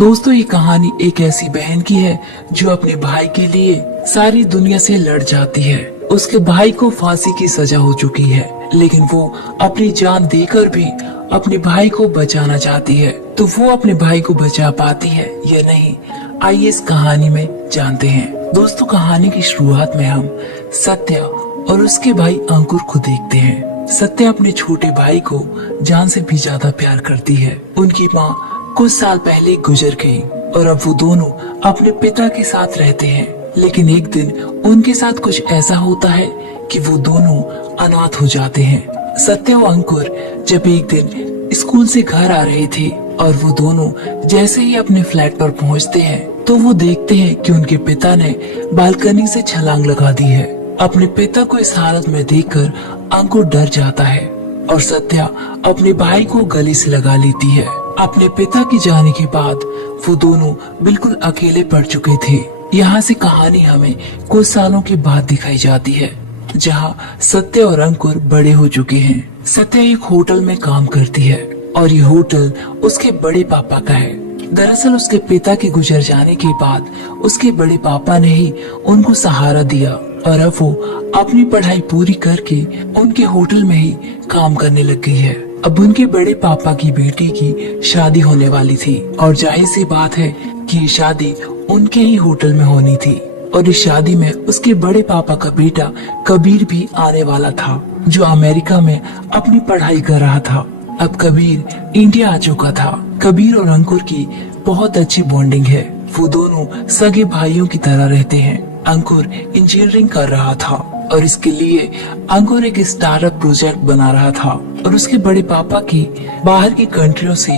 दोस्तों, ये कहानी एक ऐसी बहन की है जो अपने भाई के लिए सारी दुनिया से लड़ जाती है। उसके भाई को फांसी की सजा हो चुकी है, लेकिन वो अपनी जान देकर भी अपने भाई को बचाना चाहती है। तो वो अपने भाई को बचा पाती है या नहीं, आइए इस कहानी में जानते हैं। दोस्तों, कहानी की शुरुआत में हम सत्या और उसके भाई अंकुर को देखते हैं। सत्या अपने छोटे भाई को जान से भी ज्यादा प्यार करती है। उनकी माँ कुछ साल पहले गुजर गई और अब वो दोनों अपने पिता के साथ रहते हैं। लेकिन एक दिन उनके साथ कुछ ऐसा होता है कि वो दोनों अनाथ हो जाते हैं। सत्या और अंकुर जब एक दिन स्कूल से घर आ रहे थे और वो दोनों जैसे ही अपने फ्लैट पर पहुंचते हैं तो वो देखते हैं कि उनके पिता ने बालकनी से छलांग लगा दी है। अपने पिता को इस हालत में देखकर अंकुर डर जाता है और सत्या अपने भाई को गले से लगा लेती है। अपने पिता के जाने के बाद वो दोनों बिल्कुल अकेले पड़ चुके थे। यहाँ से कहानी हमें कुछ सालों के बाद दिखाई जाती है, जहाँ सत्या और अंकुर बड़े हो चुके हैं। सत्या एक होटल में काम करती है और ये होटल उसके बड़े पापा का है। दरअसल उसके पिता के गुजर जाने के बाद उसके बड़े पापा ने ही उनको सहारा दिया और अब वो अपनी पढ़ाई पूरी करके उनके होटल में ही काम करने लग गई है। अब उनके बड़े पापा की बेटी की शादी होने वाली थी और जाहिर सी बात है कि ये शादी उनके ही होटल में होनी थी। और इस शादी में उसके बड़े पापा का बेटा कबीर भी आने वाला था, जो अमेरिका में अपनी पढ़ाई कर रहा था। अब कबीर इंडिया आ चुका था। कबीर और अंकुर की बहुत अच्छी बॉन्डिंग है। वो दोनों सगे भाइयों की तरह रहते हैं। अंकुर इंजीनियरिंग कर रहा था और इसके लिए अंकुर एक स्टार्टअप प्रोजेक्ट बना रहा था और उसके बड़े पापा की बाहर की कंट्रियों से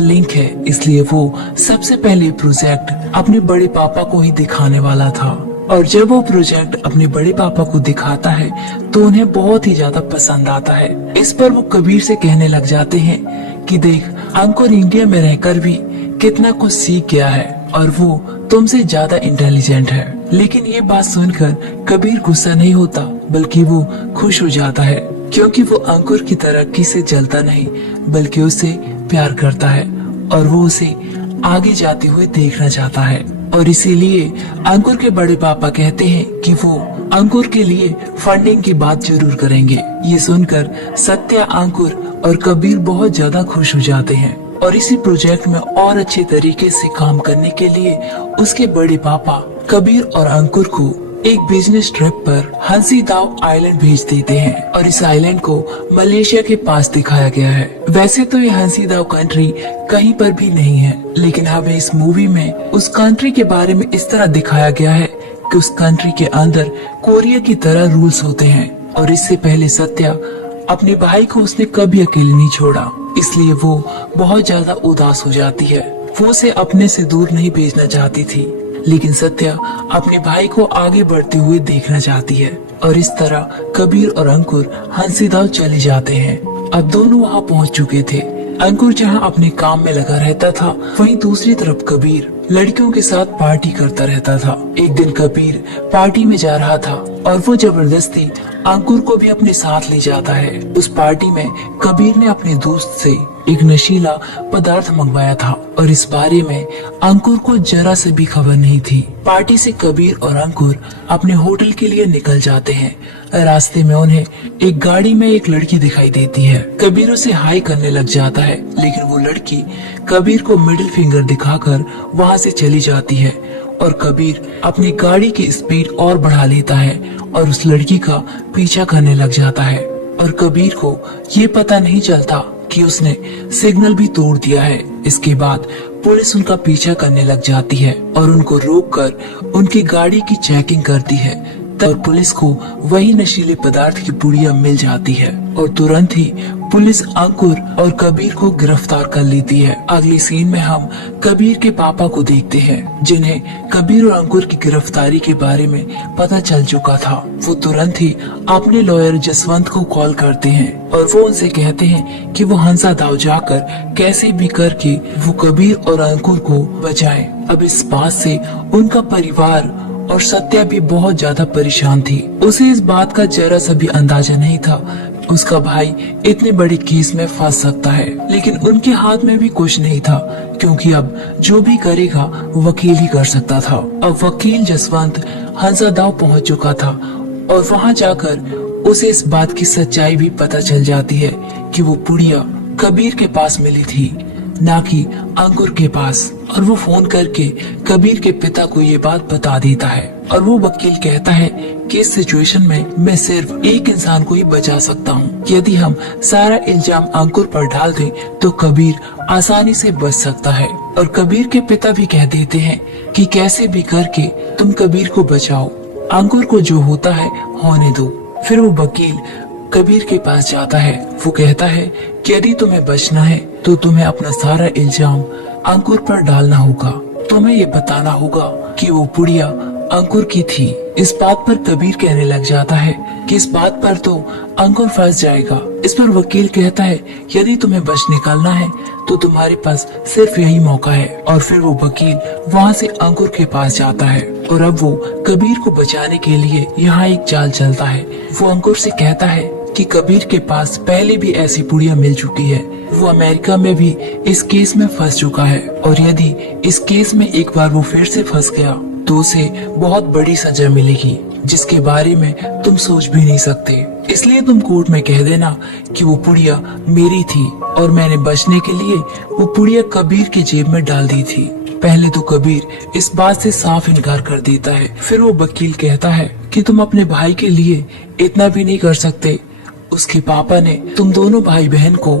लिंक है, इसलिए वो सबसे पहले प्रोजेक्ट अपने बड़े पापा को ही दिखाने वाला था। और जब वो प्रोजेक्ट अपने बड़े पापा को दिखाता है तो उन्हें बहुत ही ज्यादा पसंद आता है। इस पर वो कबीर से कहने लग जाते हैं कि देख, अंकुर इंडिया में रहकर भी कितना कुछ सीख गया है और वो तुमसे ज्यादा इंटेलिजेंट है। लेकिन ये बात सुनकर कबीर गुस्सा नहीं होता, बल्कि वो खुश हो जाता है, क्योंकि वो अंकुर की तरक्की से जलता नहीं बल्कि उससे प्यार करता है और वो उसे आगे जाते हुए देखना चाहता है। और इसीलिए अंकुर के बड़े पापा कहते हैं कि वो अंकुर के लिए फंडिंग की बात जरूर करेंगे। ये सुनकर सत्या, अंकुर और कबीर बहुत ज्यादा खुश हो जाते हैं और इसी प्रोजेक्ट में और अच्छे तरीके से काम करने के लिए उसके बड़े पापा कबीर और अंकुर को एक बिजनेस ट्रिप पर हंसी दाव आइलैंड भेज देते हैं। और इस आइलैंड को मलेशिया के पास दिखाया गया है। वैसे तो ये हंसी दाव कंट्री कहीं पर भी नहीं है, लेकिन हमें इस मूवी में उस कंट्री के बारे में इस तरह दिखाया गया है कि उस कंट्री के अंदर कोरिया की तरह रूल्स होते हैं। और इससे पहले सत्या अपने भाई को उसने कभी अकेले नहीं छोड़ा, इसलिए वो बहुत ज्यादा उदास हो जाती है। वो उसे अपने से दूर नहीं भेजना चाहती थी, लेकिन सत्या अपने भाई को आगे बढ़ते हुए देखना चाहती है। और इस तरह कबीर और अंकुर हंसीदाव चले जाते हैं। अब दोनों वहाँ पहुँच चुके थे। अंकुर जहाँ अपने काम में लगा रहता था, वहीं दूसरी तरफ कबीर लड़कियों के साथ पार्टी करता रहता था। एक दिन कबीर पार्टी में जा रहा था और वो जबरदस्ती अंकुर को भी अपने साथ ले जाता है। उस पार्टी में कबीर ने अपने दोस्त से एक नशीला पदार्थ मंगवाया था और इस बारे में अंकुर को जरा से भी खबर नहीं थी। पार्टी से कबीर और अंकुर अपने होटल के लिए निकल जाते हैं। रास्ते में उन्हें एक गाड़ी में एक लड़की दिखाई देती है। कबीर उसे हाई करने लग जाता है, लेकिन वो लड़की कबीर को मिडिल फिंगर दिखाकर वहाँ से चली जाती है और कबीर अपनी गाड़ी की स्पीड और बढ़ा लेता है और उस लड़की का पीछा करने लग जाता है। और कबीर को ये पता नहीं चलता कि उसने सिग्नल भी तोड़ दिया है। इसके बाद पुलिस उनका पीछा करने लग जाती है और उनको रोककर उनकी गाड़ी की चेकिंग करती है। तब पुलिस को वही नशीले पदार्थ की पुड़िया मिल जाती है और तुरंत ही पुलिस अंकुर और कबीर को गिरफ्तार कर लेती है। अगली सीन में हम कबीर के पापा को देखते हैं, जिन्हें कबीर और अंकुर की गिरफ्तारी के बारे में पता चल चुका था। वो तुरंत ही अपने लॉयर जसवंत को कॉल करते हैं और वो उनसे कहते हैं कि वो हंसा दाव जाकर कैसे भी करके वो कबीर और अंकुर को बचाएं। अब इस बात से उनका परिवार और सत्या भी बहुत ज्यादा परेशान थी। उसे इस बात का जरा सा भी अंदाजा नहीं था उसका भाई इतने बड़े केस में फंस सकता है। लेकिन उनके हाथ में भी कुछ नहीं था, क्योंकि अब जो भी करेगा वकील ही कर सकता था। अब वकील जसवंत हंसादाव पहुंच चुका था और वहां जाकर उसे इस बात की सच्चाई भी पता चल जाती है कि वो पुड़िया कबीर के पास मिली थी, ना कि अंकुर के पास। और वो फोन करके कबीर के पिता को ये बात बता देता है। और वो वकील कहता है कि इस सिचुएशन में मैं सिर्फ एक इंसान को ही बचा सकता हूँ। यदि हम सारा इल्जाम अंकुर पर डाल दें तो कबीर आसानी से बच सकता है। और कबीर के पिता भी कह देते हैं कि कैसे भी करके तुम कबीर को बचाओ, अंकुर को जो होता है होने दो। फिर वो वकील कबीर के पास जाता है। वो कहता है कि यदि तुम्हें बचना है तो तुम्हें अपना सारा इल्जाम अंकुर पर डालना होगा। तुम्हें ये बताना होगा कि वो पुड़िया अंकुर की थी। इस बात पर कबीर कहने लग जाता है कि इस बात पर तो अंकुर फंस जाएगा। इस पर वकील कहता है यदि तुम्हें बच निकालना है तो तुम्हारे पास सिर्फ यही मौका है। और फिर वो वकील वहाँ से अंकुर के पास जाता है और अब वो कबीर को बचाने के लिए यहाँ एक चाल चलता है। वो अंकुर से कहता है कि कबीर के पास पहले भी ऐसी पुड़िया मिल चुकी है, वो अमेरिका में भी इस केस में फंस चुका है और यदि इस केस में एक बार वो फिर से फंस गया तो उसे बहुत बड़ी सजा मिलेगी, जिसके बारे में तुम सोच भी नहीं सकते। इसलिए तुम कोर्ट में कह देना कि वो पुड़िया मेरी थी और मैंने बचने के लिए वो पुड़िया कबीर की जेब में डाल दी थी। पहले तो कबीर इस बात से साफ इनकार कर देता है। फिर वो वकील कहता है कि तुम अपने भाई के लिए इतना भी नहीं कर सकते। उसके पापा ने तुम दोनों भाई बहन को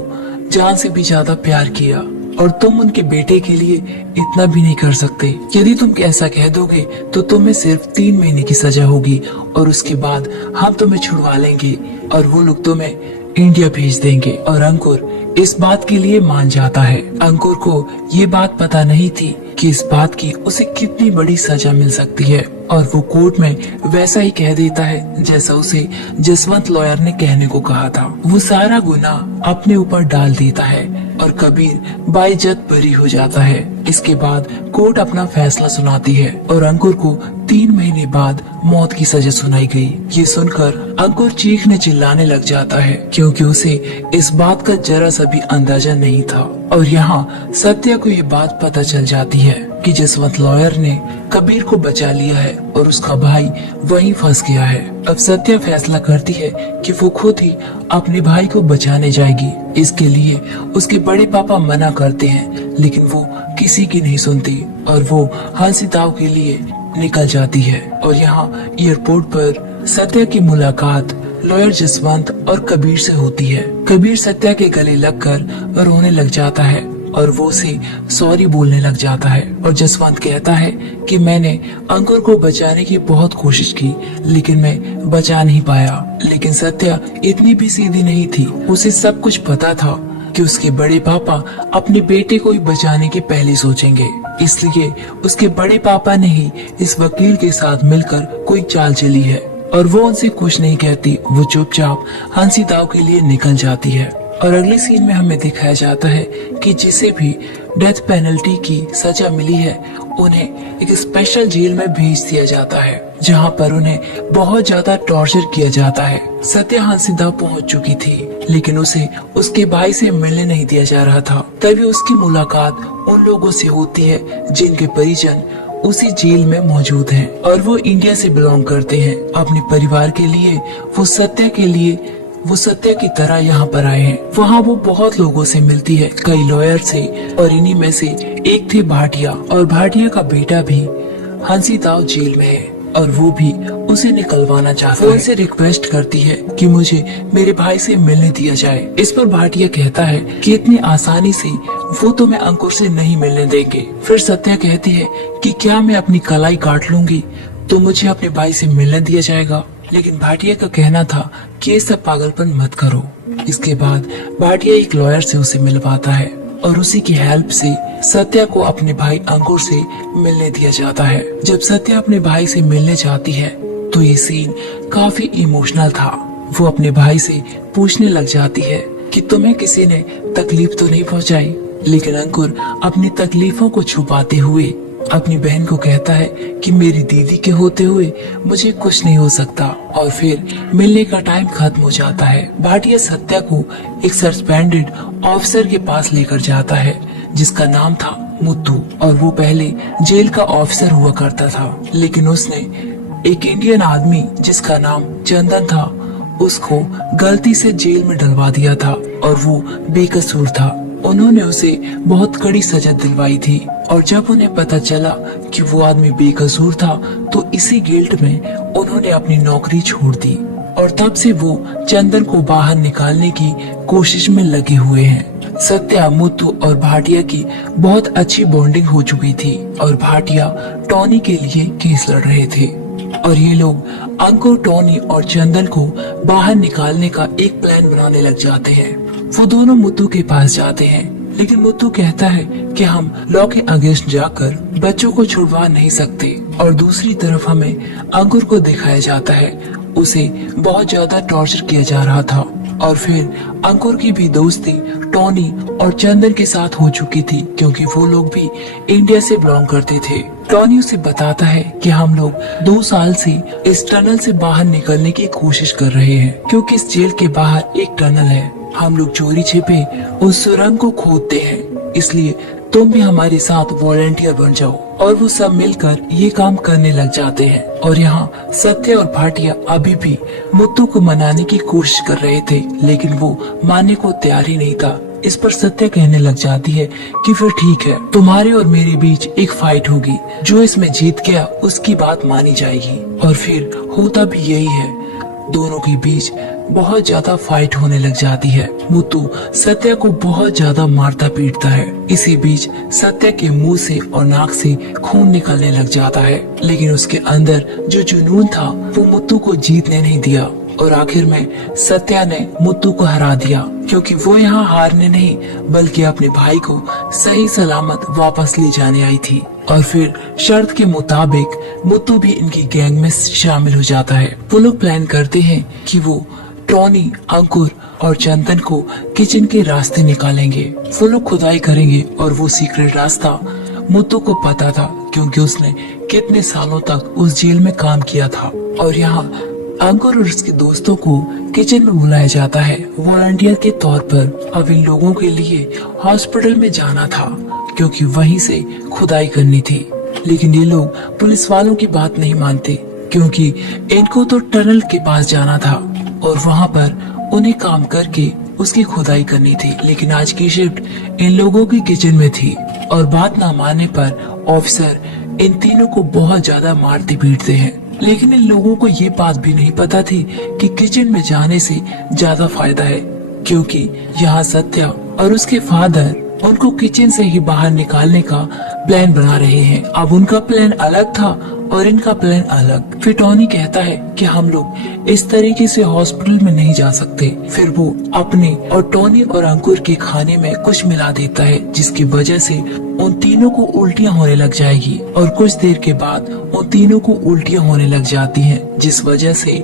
जान से भी ज्यादा प्यार किया और तुम उनके बेटे के लिए इतना भी नहीं कर सकते। यदि तुम ऐसा कह दोगे तो तुम्हें सिर्फ 3 महीने की सजा होगी और उसके बाद हम तुम्हें छुड़वा लेंगे और वो लोग तुम्हें इंडिया भेज देंगे। और अंकुर इस बात के लिए मान जाता है। अंकुर को ये बात पता नहीं थी कि इस बात की उसे कितनी बड़ी सजा मिल सकती है और वो कोर्ट में वैसा ही कह देता है जैसा उसे जसवंत लॉयर ने कहने को कहा था। वो सारा गुनाह अपने ऊपर डाल देता है और कबीर बाइज्जत बरी हो जाता है। इसके बाद कोर्ट अपना फैसला सुनाती है और अंकुर को 3 महीने बाद मौत की सजा सुनाई गई। ये सुनकर अंकुर चीखने चिल्लाने लग जाता है, क्योंकि उसे इस बात का जरा सा भी अंदाजा नहीं था। और यहाँ सत्या को ये बात पता चल जाती है कि जसवंत लॉयर ने कबीर को बचा लिया है और उसका भाई वहीं फंस गया है। अब सत्या फैसला करती है कि वो खुद ही अपने भाई को बचाने जाएगी। इसके लिए उसके बड़े पापा मना करते हैं, लेकिन वो किसी की नहीं सुनती और वो हंसिताव के लिए निकल जाती है। और यहाँ एयरपोर्ट पर सत्या की मुलाकात लॉयर जसवंत और कबीर से होती है। कबीर सत्या के गले लगकर रोने लग जाता है और वो उसे सॉरी बोलने लग जाता है। और जसवंत कहता है कि मैंने अंकुर को बचाने की बहुत कोशिश की, लेकिन मैं बचा नहीं पाया। लेकिन सत्या इतनी भी सीधी नहीं थी। उसे सब कुछ पता था कि उसके बड़े पापा अपने बेटे को ही बचाने के पहले सोचेंगे। इसलिए उसके बड़े पापा ने ही इस वकील के साथ मिलकर कोई चाल चली है और वो उनसे कुछ नहीं कहती। वो चुपचाप हंसिताव के लिए निकल जाती है। और अगले सीन में हमें दिखाया जाता है कि जिसे भी डेथ पेनल्टी की सजा मिली है उन्हें एक स्पेशल जेल में भेज दिया जाता है, जहां पर उन्हें बहुत ज्यादा टॉर्चर किया जाता है। सत्या हंसिताव पहुंच चुकी थी, लेकिन उसे उसके भाई से मिलने नहीं दिया जा रहा था। तभी उसकी मुलाकात उन लोगों से होती है जिनके परिजन उसी जेल में मौजूद हैं और वो इंडिया से बिलोंग करते हैं। अपने परिवार के लिए वो सत्या की तरह यहाँ पर आए हैं। वहाँ वो बहुत लोगों से मिलती है, कई लॉयर से, और इन्हीं में से एक थे भाटिया, और भाटिया का बेटा भी हंसिताव जेल में है और वो भी उसे निकलवाना चाहता है। वो उसे रिक्वेस्ट करती है कि मुझे मेरे भाई से मिलने दिया जाए। इस पर भाटिया कहता है कि इतनी आसानी से वो तुम्हें अंकुर से नहीं मिलने देंगे। फिर सत्या कहती है कि क्या मैं अपनी कलाई काट लूंगी तो मुझे अपने भाई से मिलने दिया जाएगा। लेकिन भाटिया का कहना था कि ये सब पागलपन मत करो। इसके बाद भाटिया एक लॉयर से उसे मिलवाता है और उसी की हेल्प से सत्या को अपने भाई अंकुर से मिलने दिया जाता है। जब सत्या अपने भाई से मिलने जाती है तो ये सीन काफी इमोशनल था। वो अपने भाई से पूछने लग जाती है कि तुम्हें किसी ने तकलीफ तो नहीं पहुंचाई। लेकिन अंकुर अपनी तकलीफों को छुपाते हुए अपनी बहन को कहता है कि मेरी दीदी के होते हुए मुझे कुछ नहीं हो सकता और फिर मिलने का टाइम खत्म हो जाता है। भाटिया सत्या को एक सस्पेंडेड ऑफिसर के पास लेकर जाता है जिसका नाम था मुत्तू और वो पहले जेल का ऑफिसर हुआ करता था, लेकिन उसने एक इंडियन आदमी जिसका नाम चंदन था उसको गलती से जेल में डलवा दिया था और वो बेकसूर था। उन्होंने उसे बहुत कड़ी सजा दिलवाई थी और जब उन्हें पता चला कि वो आदमी बेकसूर था तो इसी गिल्ट में उन्होंने अपनी नौकरी छोड़ दी और तब से वो चंदन को बाहर निकालने की कोशिश में लगे हुए हैं। सत्या, मुत्तू और भाटिया की बहुत अच्छी बॉन्डिंग हो चुकी थी और भाटिया टॉनी के लिए केस लड़ रहे थे और ये लोग अंकुर, टॉनी और चंदन को बाहर निकालने का एक प्लान बनाने लग जाते हैं। वो दोनों मुत्तू के पास जाते हैं लेकिन मुत्तू कहता है कि हम लॉ के अगेंस्ट जाकर बच्चों को छुड़वा नहीं सकते और दूसरी तरफ हमें अंकुर को दिखाया जाता है उसे बहुत ज्यादा टॉर्चर किया जा रहा था और फिर अंकुर की भी दोस्ती टॉनी और चंदन के साथ हो चुकी थी क्योंकि वो लोग भी इंडिया से बिलोंग करते थे। टॉनी उसे बताता है कि हम लोग 2 साल से इस टनल से बाहर निकलने की कोशिश कर रहे हैं क्योंकि इस जेल के बाहर एक टनल है। हम लोग चोरी छिपे उस सुरंग को खोदते हैं, इसलिए तुम भी हमारे साथ वॉलंटियर बन जाओ और वो सब मिलकर ये काम करने लग जाते हैं। और यहाँ सत्य और भाटिया अभी भी मुत्तू को मनाने की कोशिश कर रहे थे लेकिन वो मानने को तैयार ही नहीं था। इस पर सत्य कहने लग जाती है कि फिर ठीक है, तुम्हारे और मेरे बीच एक फाइट होगी, जो इसमें जीत गया उसकी बात मानी जाएगी। और फिर होता भी यही है, दोनों के बीच बहुत ज्यादा फाइट होने लग जाती है। मुत्तू सत्या को बहुत ज्यादा मारता पीटता है। इसी बीच सत्या के मुंह से और नाक से खून निकलने लग जाता है लेकिन उसके अंदर जो जुनून था वो मुत्तू को जीतने नहीं दिया और आखिर में सत्या ने मुत्तू को हरा दिया क्योंकि वो यहाँ हारने नहीं बल्कि अपने भाई को सही सलामत वापस ले जाने आई थी। और फिर शर्त के मुताबिक मुत्तू भी इनकी गैंग में शामिल हो जाता है। वो लोग प्लान करते हैं कि वो टॉनी, अंकुर और चंदन को किचन के रास्ते निकालेंगे। वो लोग खुदाई करेंगे और वो सीक्रेट रास्ता मुत्तू को पता था क्योंकि उसने कितने सालों तक उस जेल में काम किया था। और यहाँ अंकुर और उसके दोस्तों को किचन में बुलाया जाता है वॉलंटियर के तौर पर। अब इन लोगों के लिए हॉस्पिटल में जाना था क्योंकि वहीं से खुदाई करनी थी, लेकिन ये लोग पुलिस वालों की बात नहीं मानते क्योंकि इनको तो टनल के पास जाना था और वहाँ पर उन्हें काम करके उसकी खुदाई करनी थी। लेकिन आज की शिफ्ट इन लोगों की किचन में थी और बात ना मानने पर ऑफिसर इन तीनों को बहुत ज्यादा मारते पीटते हैं। लेकिन इन लोगों को ये बात भी नहीं पता थी कि किचन में जाने से ज्यादा फायदा है क्योंकि यहाँ सत्या और उसके फादर उनको किचन से ही बाहर निकालने का प्लान बना रहे हैं। अब उनका प्लान अलग था और इनका प्लान अलग। फिर टॉनी कहता है कि हम लोग इस तरीके से हॉस्पिटल में नहीं जा सकते। फिर वो अपने और टॉनी और अंकुर के खाने में कुछ मिला देता है जिसकी वजह से उन तीनों को उल्टियां होने लग जाएगी और कुछ देर के बाद उन तीनों को उल्टियां होने लग जाती हैं जिस वजह से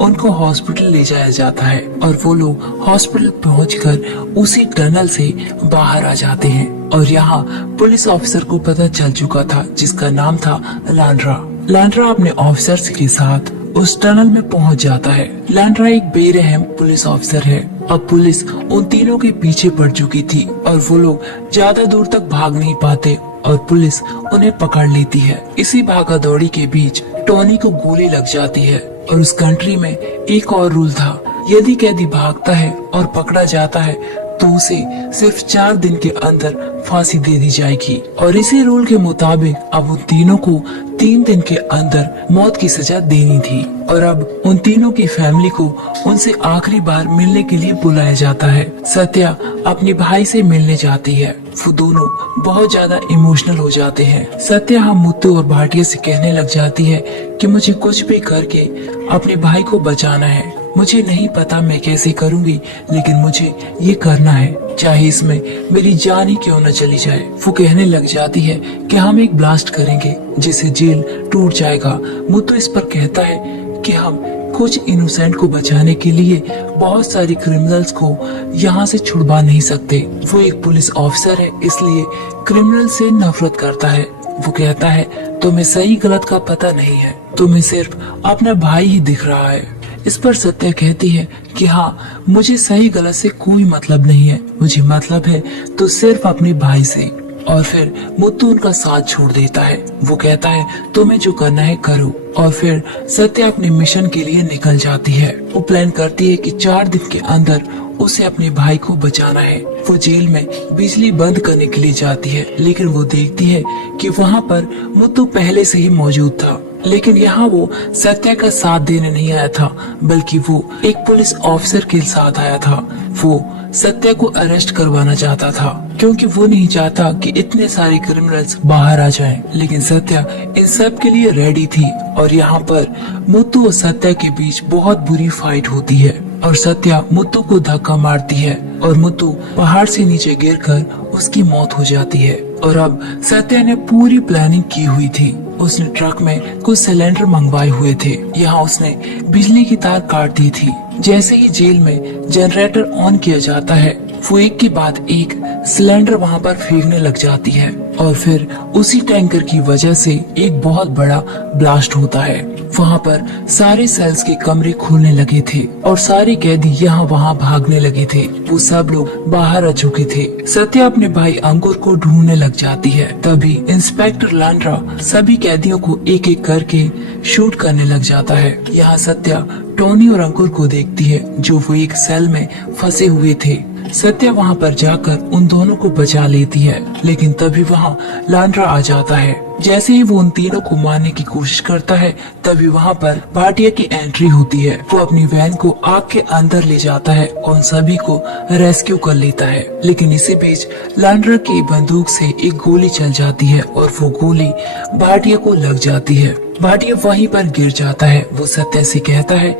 उनको हॉस्पिटल ले जाया जाता है और वो लोग हॉस्पिटल पहुंचकर उसी टनल से बाहर आ जाते हैं। और यहाँ पुलिस ऑफिसर को पता चल चुका था जिसका नाम था लांड्रा अपने ऑफिसर्स के साथ उस टनल में पहुंच जाता है। लांड्रा एक बेरहम पुलिस ऑफिसर है। अब पुलिस उन तीनों के पीछे पड़ चुकी थी और वो लोग ज्यादा दूर तक भाग नहीं पाते और पुलिस उन्हें पकड़ लेती है। इसी भागा दौड़ी के बीच टॉनी को गोली लग जाती है और उस कंट्री में एक और रूल था, यदि कैदी भागता है और पकड़ा जाता है तो उसे सिर्फ 4 दिन के अंदर फांसी दे दी जाएगी। और इसी रूल के मुताबिक अब उन तीनों को 3 दिन के अंदर मौत की सजा देनी थी। और अब उन तीनों की फैमिली को उनसे आखिरी बार मिलने के लिए बुलाया जाता है। सत्या अपने भाई से मिलने जाती है। वो दोनों बहुत ज्यादा इमोशनल हो जाते हैं। सत्या हम मुत्तू और भाटिया से कहने लग जाती है कि मुझे कुछ भी करके अपने भाई को बचाना है। मुझे नहीं पता मैं कैसे करूंगी लेकिन मुझे ये करना है, चाहे इसमें मेरी जान ही क्यों न चली जाए। वो कहने लग जाती है कि हम एक ब्लास्ट करेंगे जिससे जेल टूट जाएगा। मुत्तू इस पर कहता है कि हम कुछ इनोसेंट को बचाने के लिए बहुत सारी क्रिमिनल्स को यहाँ से छुड़वा नहीं सकते। वो एक पुलिस ऑफिसर है इसलिए क्रिमिनल से नफरत करता है वो कहता है तुम्हें सही गलत का पता नहीं है, तुम्हें सिर्फ अपना भाई ही दिख रहा है। इस पर सत्या कहती है कि हाँ, मुझे सही गलत से कोई मतलब नहीं है, मुझे मतलब है तो सिर्फ अपने भाई से। और फिर मुत्तू उनका साथ छोड़ देता है। वो कहता है तुम्हें जो करना है करो। और फिर सत्या अपने मिशन के लिए निकल जाती है। वो प्लान करती है कि 4 दिन के अंदर उसे अपने भाई को बचाना है। वो जेल में बिजली बंद करने के लिए जाती है, लेकिन वो देखती है कि वहाँ पर मुत्तू पहले से ही मौजूद था। लेकिन यहाँ वो सत्या का साथ देने नहीं आया था, बल्कि वो एक पुलिस ऑफिसर के साथ आया था। वो सत्या को अरेस्ट करवाना चाहता था, क्योंकि वो नहीं चाहता कि इतने सारे क्रिमिनल्स बाहर आ जाएं। लेकिन सत्या इन सब के लिए रेडी थी। और यहाँ पर मुत्तू और सत्या के बीच बहुत बुरी फाइट होती है और सत्या मुत्तू को धक्का मारती है और मुत्तू पहाड़ से नीचे गिरकर उसकी मौत हो जाती है। और अब सत्या ने पूरी प्लानिंग की हुई थी। उसने ट्रक में कुछ सिलेंडर मंगवाए हुए थे। यहाँ उसने बिजली की तार काट दी थी। जैसे ही जेल में जनरेटर ऑन किया जाता है, वो एक के बाद एक सिलेंडर वहाँ पर फेंकने लग जाती है और फिर उसी टैंकर की वजह से एक बहुत बड़ा ब्लास्ट होता है। वहाँ पर सारे सेल्स के कमरे खुलने लगे थे और सारे कैदी यहाँ वहाँ भागने लगे थे। वो सब लोग बाहर आ चुके थे। सत्या अपने भाई अंकुर को ढूंढने लग जाती है। तभी इंस्पेक्टर लांड्रा सभी कैदियों को एक एक करके शूट करने लग जाता है। यहाँ सत्या टोनी और अंकुर को देखती है, जो वो एक सेल में फंसे हुए थे। सत्या वहाँ पर जाकर उन दोनों को बचा लेती है, लेकिन तभी वहाँ लांड्रा आ जाता है। जैसे ही वो उन तीनों को मारने की कोशिश करता है, तभी वहाँ पर भाटिया की एंट्री होती है। वो अपनी वैन को आग के अंदर ले जाता है और उन सभी को रेस्क्यू कर लेता है। लेकिन इसी बीच लांड्रा की बंदूक से एक गोली चल जाती है और वो गोली भाटिया को लग जाती है। भाटिया वहीं पर गिर जाता है। वो सत्या से कहता है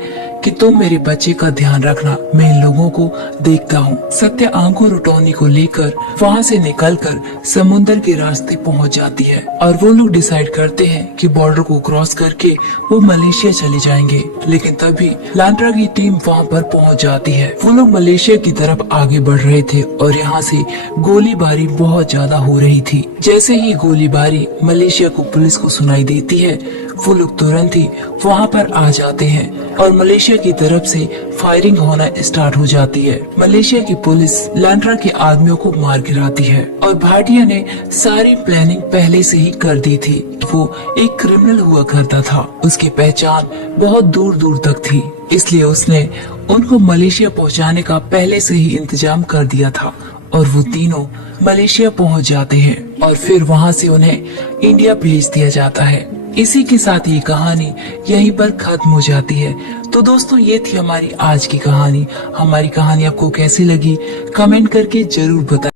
कि तुम मेरे बच्चे का ध्यान रखना, मैं इन लोगों को देखता हूँ। सत्या अंकुर और टोनी को लेकर वहाँ से निकलकर समुद्र के रास्ते पहुँच जाती है और वो लोग डिसाइड करते हैं कि बॉर्डर को क्रॉस करके वो मलेशिया चले जाएंगे। लेकिन तभी लांड्रा की टीम वहाँ पर पहुँच जाती है। वो लोग मलेशिया की तरफ आगे बढ़ रहे थे और यहाँ से गोलीबारी बहुत ज्यादा हो रही थी। जैसे ही गोलीबारी मलेशिया को पुलिस को सुनाई देती है, वो लोग तुरंत ही वहाँ पर आ जाते हैं और मलेशिया की तरफ से फायरिंग होना स्टार्ट हो जाती है। मलेशिया की पुलिस लांड्रा के आदमियों को मार गिराती है और भाटिया ने सारी प्लानिंग पहले से ही कर दी थी। वो एक क्रिमिनल हुआ करता था, उसकी पहचान बहुत दूर दूर तक थी, इसलिए उसने उनको मलेशिया पहुँचाने का पहले से ही इंतजाम कर दिया था। और वो तीनों मलेशिया पहुँच जाते हैं और फिर वहाँ से उन्हें इंडिया भेज दिया जाता है। इसी के साथ ये कहानी यहीं पर खत्म हो जाती है। तो दोस्तों, ये थी हमारी आज की कहानी। हमारी कहानी आपको कैसी लगी कमेंट करके जरूर बताएं।